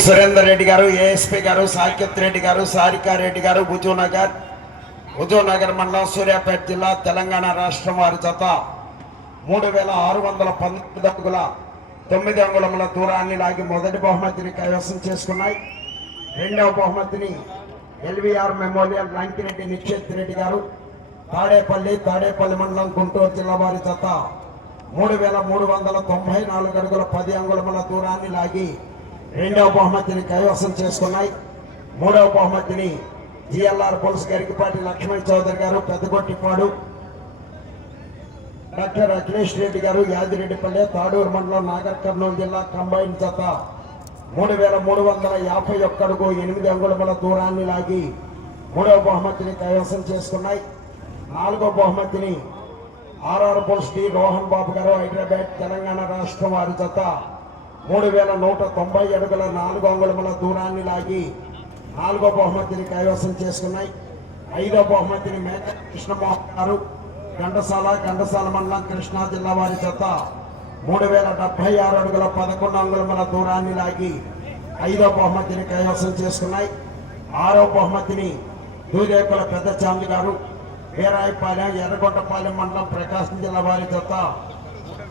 సురేందర్ రెడ్డి గారు ఏఎస్పీ గారు సాకేత్ రెడ్డి గారు సారికారెడ్డి గారు హుజూర్నగర్ హుజూర్నగర్ మండలం సూర్యాపేట జిల్లా తెలంగాణ రాష్ట్రం వారి జత మూడు వేల ఆరు వందల పంతొమ్మిది అడుగుల తొమ్మిది అంగుళముల దూరాన్ని లాగి మొదటి బహుమతిని కైవసం చేసుకున్నాయి. రెండవ బహుమతిని ఎల్వీఆర్ మెమోరియల్ లంకిరెడ్డి నిక్షేత్ రెడ్డి గారు తాడేపల్లి తాడేపల్లి మండలం గుంటూరు జిల్లా వారి జత మూడు వేల మూడు వందల తొంభై నాలుగు అడుగుల పది అంగుళముల దూరాన్ని లాగి రెండవ బహుమతిని కైవసం చేసుకున్నాయి. మూడవ బహుమతిని జిఎల్ఆర్ పులుసు గరికిపాటి లక్ష్మణ్ చౌదరి గారు పెద్దగొట్టిపాడు. డాక్టర్ అఖిలేష్ రెడ్డి గారు యాదిరెడ్డిపల్లె తాడూరు మండలం నాగర్ కర్నూలు జిల్లా కంబైన్ జత. మూడు వేల మూడు వందల యాభై ఒక్క అడుగు ఎనిమిది అంగుళముల దూరాన్ని లాగి మూడవ బహుమతిని కైవసం చేసుకున్నాయి. నాలుగో బహుమతిని ఆర్ఆర్ పుల్స్ డి రోహన్ బాబు గారు హైదరాబాద్ తెలంగాణ రాష్ట్రం వారి జత. మూడు వేల నూట తొంభై అడుగుల నాలుగు అంగుళముల దూరాన్ని లాగి నాలుగో బహుమతిని కైవసం చేసుకున్నాయి. ఐదో బహుమతిని మేక కృష్ణమోహన్ గారు ఘంటసాల ఘంటసాల మండలం కృష్ణా జిల్లా వారి జత మూడు వేల డెబ్బై ఆరు అడుగుల పదకొండు అంగుళముల దూరాన్ని లాగి ఐదో బహుమతిని కైవసం చేసుకున్నాయి. ఆరో బహుమతిని దూదేకుల పెద్ద చాంది గారు వీరాయపాలెం ఎర్రగొండపాలెం మండలం ప్రకాశం జిల్లా వారి జత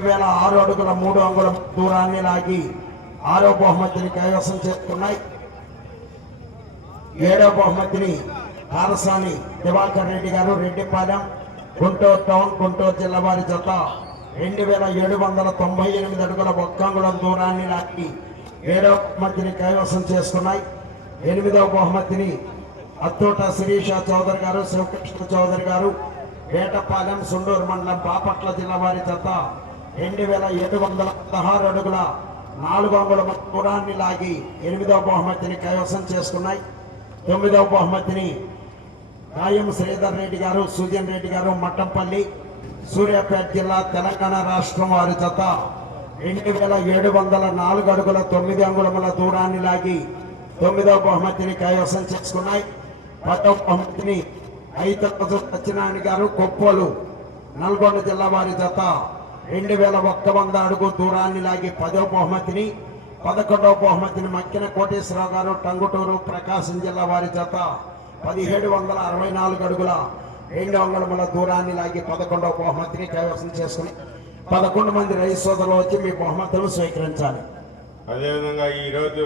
వేల ఆరు అడుగుల మూడు అంగుళం దూరాన్ని లాగి ఆరో బహుమతిని కైవసం చేసుకున్నాయి ఏడో బహుమతిని కారసాని దివాకర్ రెడ్డి గారు రెడ్డిపాలెం గుంటూరు టౌన్ గుంటూరు జిల్లా వారి జత రెండు వేల ఏడు వందల తొంభై ఎనిమిది అడుగుల ఒక్కంగుళం దూరాన్ని లాగి ఏడో బహుమతిని కైవసం చేసుకున్నాయి ఎనిమిదవ బహుమతిని అత్తోట శిరీష చౌదరి గారు శివకృష్ణ చౌదరి గారు వేటపాలెం సుండూరు మండలం బాపట్ల జిల్లా వారి జత రెండు వేల ఏడు వందల పదహారు అడుగుల నాలుగు అంగుళం దూరాన్ని లాగి ఎనిమిదవ బహుమతిని కైవసం చేసుకున్నాయి. తొమ్మిదవ బహుమతిని రాయం శ్రీధర్ రెడ్డి గారు సుజన్ రెడ్డి గారు మట్టంపల్లి సూర్యాపేట జిల్లా తెలంగాణ రాష్ట్రం వారి జత రెండు వేల ఏడు వందల నాలుగు అడుగుల తొమ్మిది అంగుళముల దూరాన్ని లాగి తొమ్మిదవ బహుమతిని కైవసం చేసుకున్నాయి. పదవ బహుమతిని ఐతరాజు సత్యనారాయణ గారు కొప్పోలు నల్గొండ జిల్లా వారి జత రెండు వేల ఒక్క వంద అడుగు దూరాన్ని లాగి పదో బహుమతిని పదకొండవ బహుమతిని మక్కిన కోటేశ్వరరావు గారు టంగుటూరు ప్రకాశం జిల్లా వారి జత పదిహేడు వందల అరవై నాలుగు అడుగుల రెండు అంగుళముల దూరాన్ని లాగి పదకొండవ బహుమతిని కైవసం చేసుకుని పదకొండు మంది రైతు సోదరులు వచ్చి మీ బహుమతులు స్వీకరించాలి. అదేవిధంగా ఈరోజు